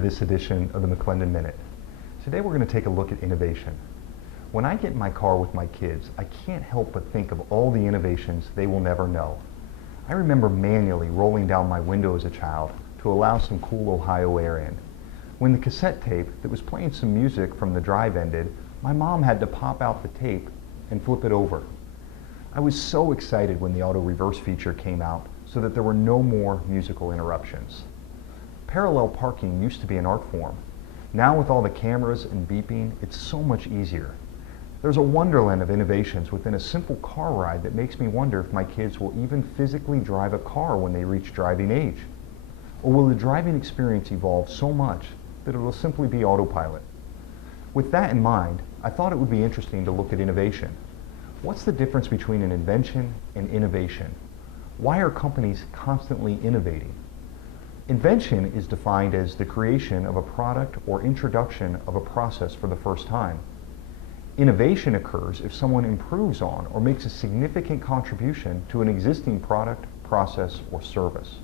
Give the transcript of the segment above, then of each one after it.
this edition of the Maclendon Minute. Today we're going to take a look at innovation. When I get in my car with my kids, I can't help but think of all the innovations they will never know. I remember manually rolling down my window as a child to allow some cool Ohio air in. When the cassette tape that was playing some music from the drive ended, my mom had to pop out the tape and flip it over. I was so excited when the auto reverse feature came out so that there were no more musical interruptions. Parallel parking used to be an art form. Now with all the cameras and beeping, it's so much easier. There's a wonderland of innovations within a simple car ride that makes me wonder if my kids will even physically drive a car when they reach driving age. Or will the driving experience evolve so much that it will simply be autopilot? With that in mind, I thought it would be interesting to look at innovation. What's the difference between an invention and innovation? Why are companies constantly innovating? Invention is defined as the creation of a product or introduction of a process for the first time. Innovation occurs if someone improves on or makes a significant contribution to an existing product, process, or service.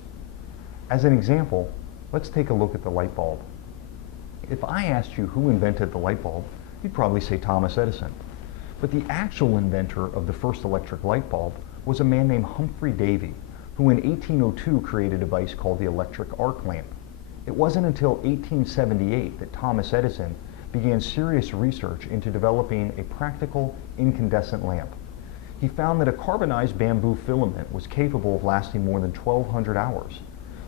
As an example, let's take a look at the light bulb. If I asked you who invented the light bulb, you'd probably say Thomas Edison. But the actual inventor of the first electric light bulb was a man named Humphrey Davy, who in 1802 created a device called the electric arc lamp. It wasn't until 1878 that Thomas Edison began serious research into developing a practical incandescent lamp. He found that a carbonized bamboo filament was capable of lasting more than 1,200 hours.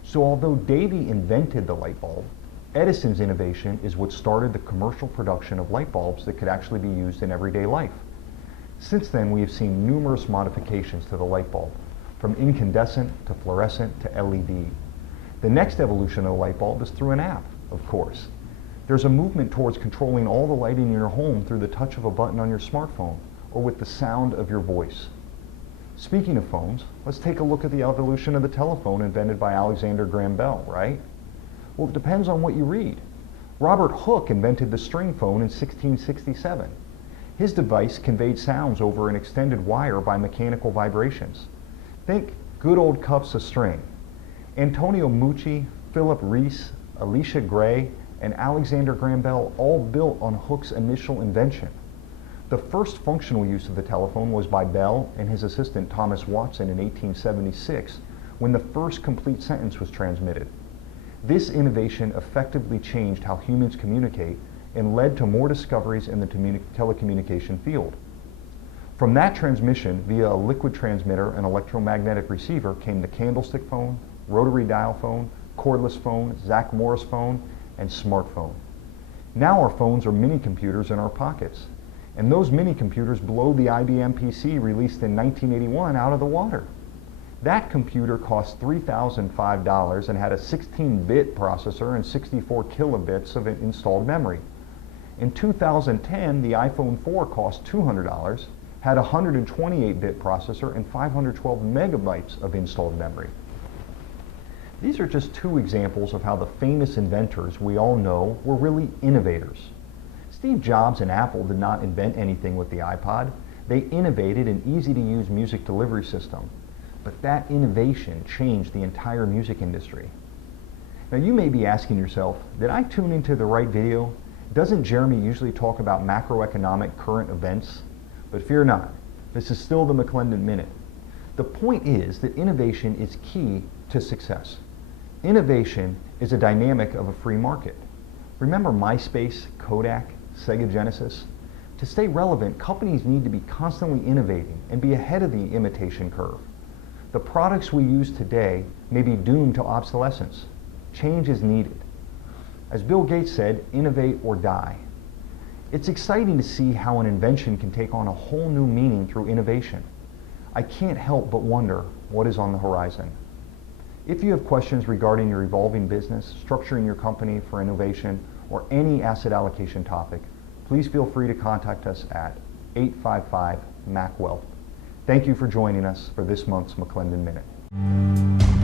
So although Davy invented the light bulb, Edison's innovation is what started the commercial production of light bulbs that could actually be used in everyday life. Since then, we have seen numerous modifications to the light bulb, from incandescent to fluorescent to LED. The next evolution of the light bulb is through an app, of course. There's a movement towards controlling all the lighting in your home through the touch of a button on your smartphone or with the sound of your voice. Speaking of phones, let's take a look at the evolution of the telephone invented by Alexander Graham Bell, right? Well, it depends on what you read. Robert Hooke invented the string phone in 1667. His device conveyed sounds over an extended wire by mechanical vibrations. Think good old cuffs of string. Antonio Mucci, Philip Reese, Alicia Gray, and Alexander Graham Bell all built on Hooke's initial invention. The first functional use of the telephone was by Bell and his assistant Thomas Watson in 1876, when the first complete sentence was transmitted. This innovation effectively changed how humans communicate and led to more discoveries in the telecommunication field. From that transmission via a liquid transmitter and electromagnetic receiver came the candlestick phone, rotary dial phone, cordless phone, Zach Morris phone, and smartphone. Now our phones are mini computers in our pockets, and those mini computers blow the IBM PC released in 1981 out of the water. That computer cost $3,005 and had a 16-bit processor and 64 kilobits of installed memory. In 2010, the iPhone 4 cost $200, had a 128-bit processor and 512 megabytes of installed memory. These are just two examples of how the famous inventors we all know were really innovators. Steve Jobs and Apple did not invent anything with the iPod. They innovated an easy-to-use music delivery system. But that innovation changed the entire music industry. Now you may be asking yourself, did I tune into the right video? Doesn't Jeremy usually talk about macroeconomic current events? But fear not, this is still the Maclendon Minute. The point is that innovation is key to success. Innovation is a dynamic of a free market. Remember MySpace, Kodak, Sega Genesis? To stay relevant, companies need to be constantly innovating and be ahead of the imitation curve. The products we use today may be doomed to obsolescence. Change is needed. As Bill Gates said, innovate or die. It's exciting to see how an invention can take on a whole new meaning through innovation. I can't help but wonder what is on the horizon. If you have questions regarding your evolving business, structuring your company for innovation, or any asset allocation topic, please feel free to contact us at 855-MAC-WEALTH. Thank you for joining us for this month's Maclendon Minute.